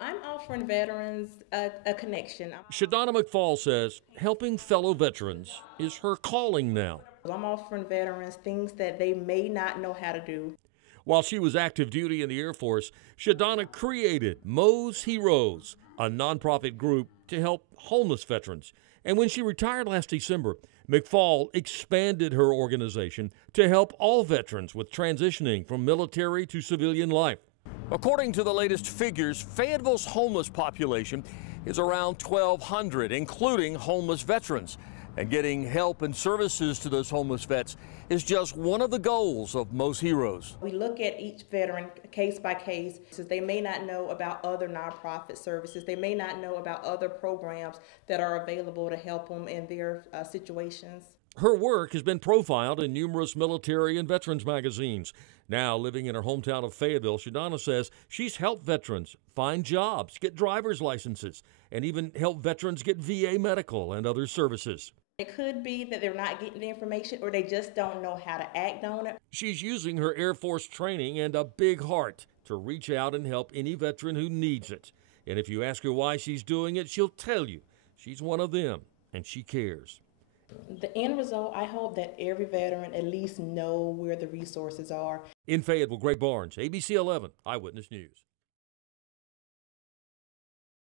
I'm offering veterans a connection. Shadonna McFall says helping fellow veterans is her calling now. I'm offering veterans things that they may not know how to do. While she was active duty in the Air Force, Shadonna created Mo's Heroes, a nonprofit group to help homeless veterans. And when she retired last December, McFall expanded her organization to help all veterans with transitioning from military to civilian life. According to the latest figures, Fayetteville's homeless population is around 1,200, including homeless veterans. And getting help and services to those homeless vets is just one of the goals of Mo's Heroes. We look at each veteran case by case, since they may not know about other nonprofit services. They may not know about other programs that are available to help them in their situations. Her work has been profiled in numerous military and veterans magazines. Now, living in her hometown of Fayetteville, Shadonna says she's helped veterans find jobs, get driver's licenses, and even help veterans get VA medical and other services. It could be that they're not getting the information or they just don't know how to act on it. She's using her Air Force training and a big heart to reach out and help any veteran who needs it. And if you ask her why she's doing it, she'll tell you she's one of them and she cares. The end result, I hope that every veteran at least know where the resources are. In Fayetteville, Greg Barnes, ABC 11 Eyewitness News.